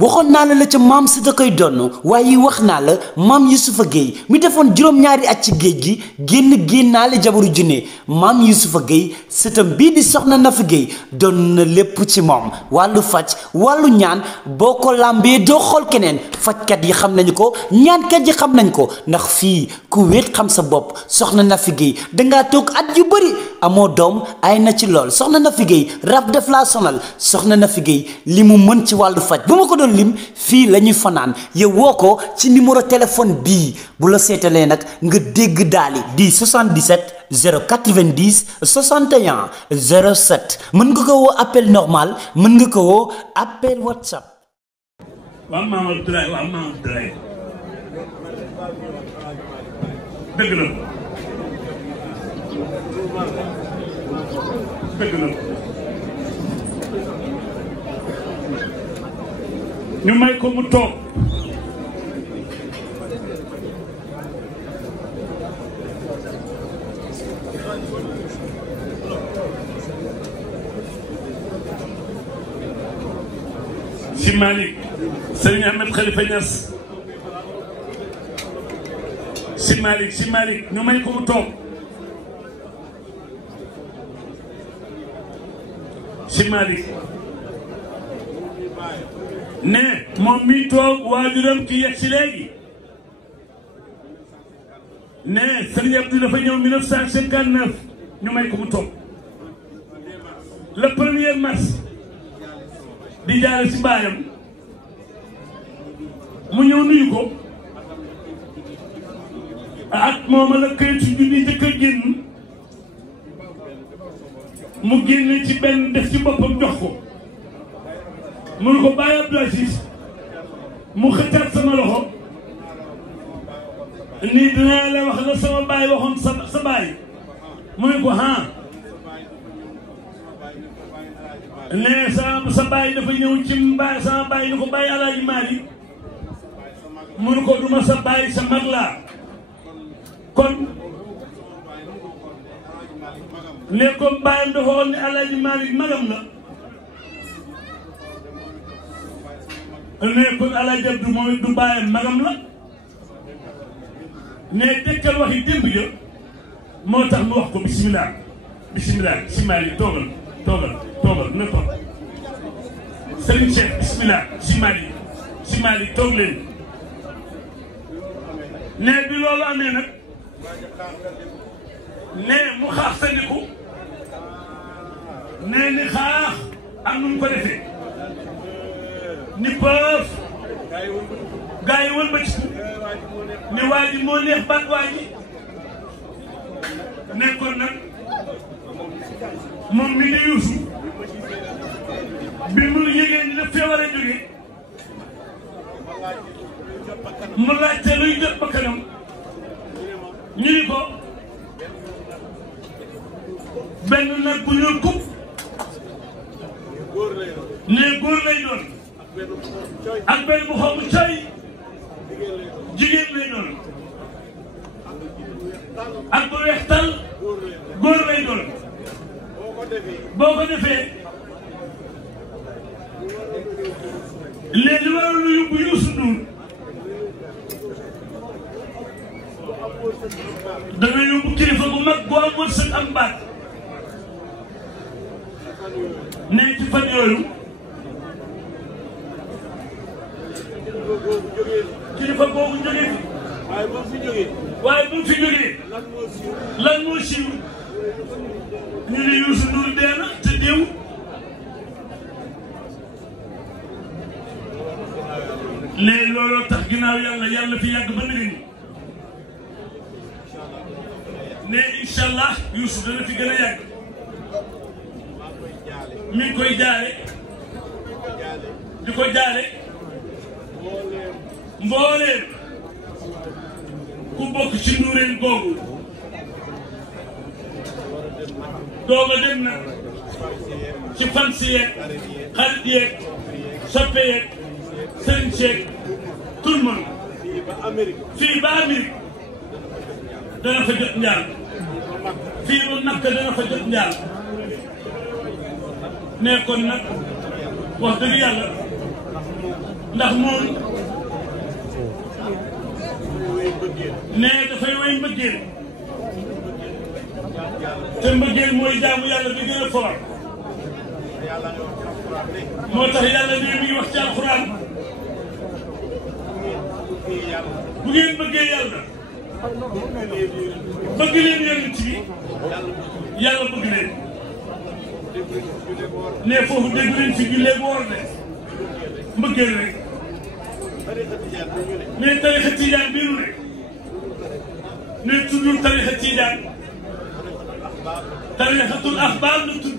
waxoon naa la ca maam si da koy donn waaye wax naa la maam Youssoufa Gueye mi defoon juróom-ñaari at ci géej gi génnaale jabaru junne maam Youssoufa Gueye sëtam bii di soxna Nafi Gueye doon na lépp ci moom wàllu faj wàllu ñaan boo ko làmbee doo xool keneen fajkat yi xam nañu ko ñaankat yi xam nañ ko ndax fii ku wéet xam sa bopp soxna Nafi Gueye dangaa toog at yu bëri amoo doom ay na ci lool soxna Nafi Gueye rab def laa sonal soxna Nafi Gueye li mu mën ci wàllu faj bu ma ko doon lim fii la ñuy fanaan yow woo ko ci numéro téléphone bii bu la seetalee nag nga dégg daali di 77 090 61 07 mën nga ko woo appel normal mën nga ko woo appel WhatsApp. waaw maam Abdoulaye waaw maam Abdoulaye dëgg la dëgg la ñu may ko mu toog si Malick Serigne Ahmed Khalifa Niass si Malick ñu may ko mu toog si Malick ne moom mi toog waajuram ki yegg si léegi ne Serigne Abdou dafa ñëw 1959 ñu may ko mu toog le 1er mars di jaare si baayam mu ñëw nuyu ko ak moom la këyit su junni njëkk a génn mu génne ci benn def ci boppam jox ko mu ne ko Baye Abdou Aziz mu xëccaat sama loxo nii dinaa la wax la sama baay waxoon sa baay mu ne ko ne sa baay dafa ñëw ci mbaay sama baay ni ko Baye Alaaji Maalik mu ne ko duma sa baay sa mag laa kon ne comme baayam dafa waxoon ne Alaaji Maalik magam la ne kon Alaaji Abdu moom it du baayam magam la ne dekkal waxi démb ja moo tax mu wax ko bismillah si Maalik toogal na toog Serigne Cheikh bismillah si Maalik toog leen ne bi loolu amee nag ne mu xaax sandiku ne ni xaax am nu mu ko defee ni pëf gaa yi wëlbatiku ni waa ji moo neex baat waa ji nekkoon nag moom mi di Youssou bi mu yëgee ni daf fee war a jóge mu laajte luy jot ba kanam ñu ni ko benn nag bu ñuul kub ne góor lay doon ak benn bu xaw mu coy jigéen lay doon ak bu weex tal góor lay doon boo ko defee léegi li waroon lu yóbbu Youssou Ndour danga yóbbu kilifa bu mag boo am wërsëg am baat ne ci fan yooyu kilifa boobu jógee fi waaye bu mu fi jógee lan moo siiw ñu ne Youssou Ndour dee na te déew léegi looloo tax ginnaaw yàlla fi yàgg ba nëgë ni ne incha allah Youssou dana fi gën a yàgg mi ngi koy jaale di ko jaale mbooleem ku bokk ci Ndourène googu doog a dem nag ci fan si yeeg xarit yeeg soppe yeeg sëriñ Cheikh tout le monde fii ba Amérique dana fa jot njaal fii ba Makka dana fa jot njaal ne kon nag wax dëgg yàlla ndax moom nee dafay way mbëggeel te mbëggeel mooy jaamu yàlla bi gën a foor moo tax yàlla ne mi ngi wax ci alxuraan bu ngeen bëggee yàlla bëgg leen yonent bi yàlla bëgg leen ne foofu dégg leen fi jullee bu war de mbëggeel rek mais tarixa tijaan bii nu ne tuddul tarixa tijaan tarixatul axbaar la tudd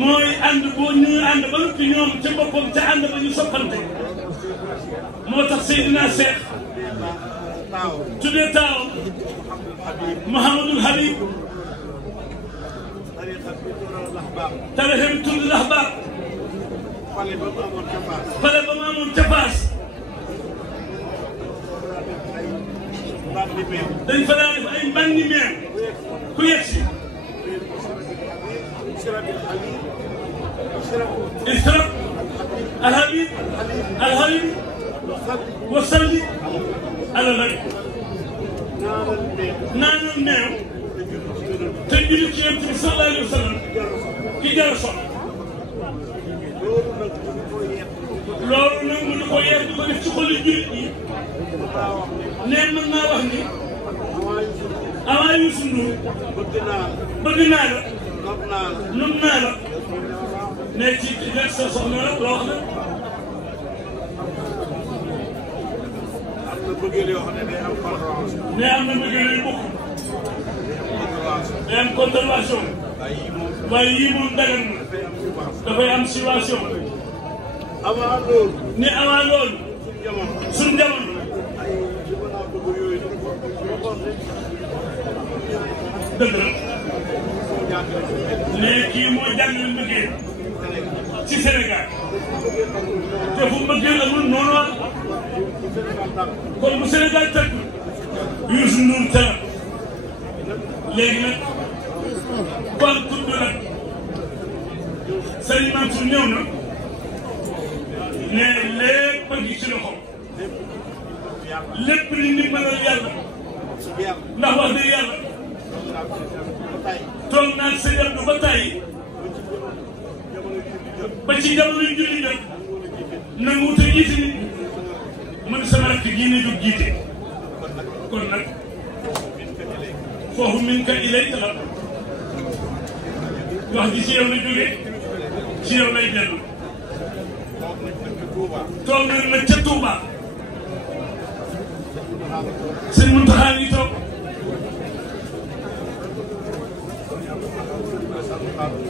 mooy ànd boo ñu ànd ba noppi ñoom ca boppam ca ànd ba ñu soppante moo tax Seydina Cheikh tuddee taawam Mouhamadul Habib tarixa bi tudd Laxbaar fale ba mu amoon ca Faas dañ fa daan def ay mbànni meew ku yegsi ishrab alhabib alhabib wasalli ala nabi naanal meew te julli ci Yonent bi sallallahu alayhi wa sallam ki jar a sol loolu nag mu di ko yeer di ko def ci xolu jullit yi nee mën naa wax ni avant Youssou Ndour bëgg naa la num naa la ne ci nekk sa soxna la loo wax na ne am na bëggeel yu bokk day am contravention waaye yii moom dagan na dafay am situation ne avant loolu suñ jamono dëgg la ne kii mooy jàngale mbëggeel ci Sénégal te fu mbëggeel amul noonu waa kon bu Sénégal tëgg Youssou Ndour tala léegi nag kon tudd nag Serigne Mansour ñëw na ne lépp a ngi ci loxo lépp li ndimbalal yàlla ndax wax dëgg yàlla toog naa sëñ Abdou ba tàyyi ba ci jamono yu julli jot nangu wut a jiite nit man sama rakk ji ne jóg jiite kon nag foofu min ka ilayka la wax ji ci yow la jógee ci yow lay dellu toog nañ nag ca Touba sëñ Mountakha ngi toog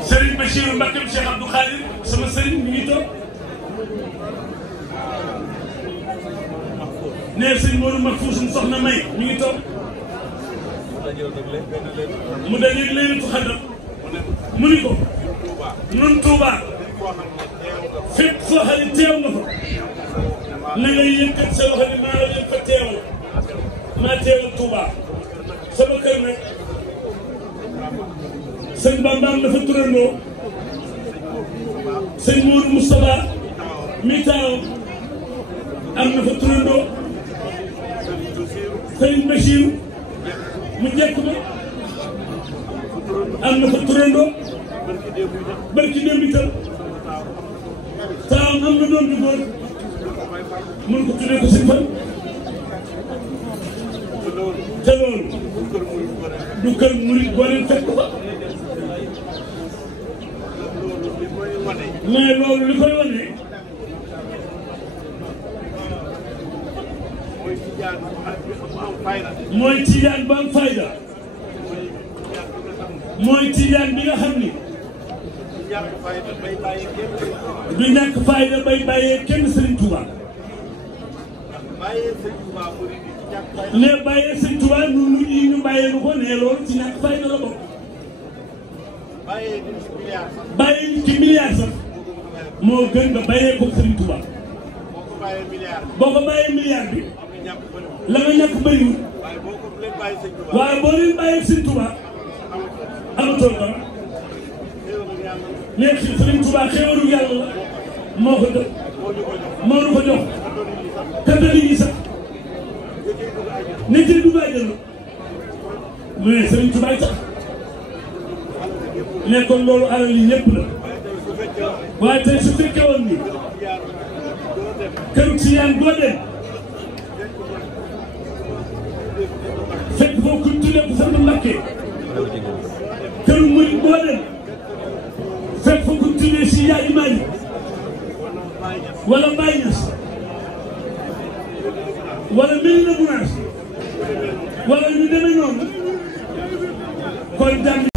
Serigne Bachir Mbacké Cheikh Abdou Khadir sama Serigne mi ngi toog nee sëñ Modou Mahfouz mu soxna May mi ngi toog mu dajeeg Laylatul Qadr mu ni ko nun Touba fépp foo xam ne teew nga fa na nga yëkkat sa loxo ni maa la leen fa teewal maa teewal Touba sama kër nag sëñ Bambaam dafa turandoo sëñ Mourou Moustapha mi taaw am na fa turandoo sëñ Bachir mu njëkk ba am na fa turandoo barki démb itam taawam am na doom ju góor mun ko tuddee ko si fan te loolu du kër murit boo leen fekk fa mais loolu li koy wane mooy tijaan ba am fayda mooy tijaan bi nga xam ni du ñàkk fayda bay bàyyee kenn Serigne Touba ne bàyyee Serigne Touba ñun nit ñi ñu bàyyee nu ko ne loolu ci ñàkk fayda la bokk bàyyee ci milliard sax moo gën nga bàyyee ko Serigne Touba boo ko bàyyee milliard bi la nga ñàkk bëriwul waaye boo leen bàyyee Serigne Touba amatoo dara mais Serigne Touba xéewalu yàlla moo ko jox moo nu ko jox catholique yi sax ne tey Dubaay jël mais Sëriñ Tuubaa tax ne kon loolu alal yi ñëpp la waaye tey su fekkee woon ni këru Tijaan doo dem fekk foofu ku tuddee ko sant Mbàkke këru murit boo dem fekk foofu ku tuddee si Yaaji Maalik wala Baay Ñas wala Medina Gounass wala ñu demee noonu kon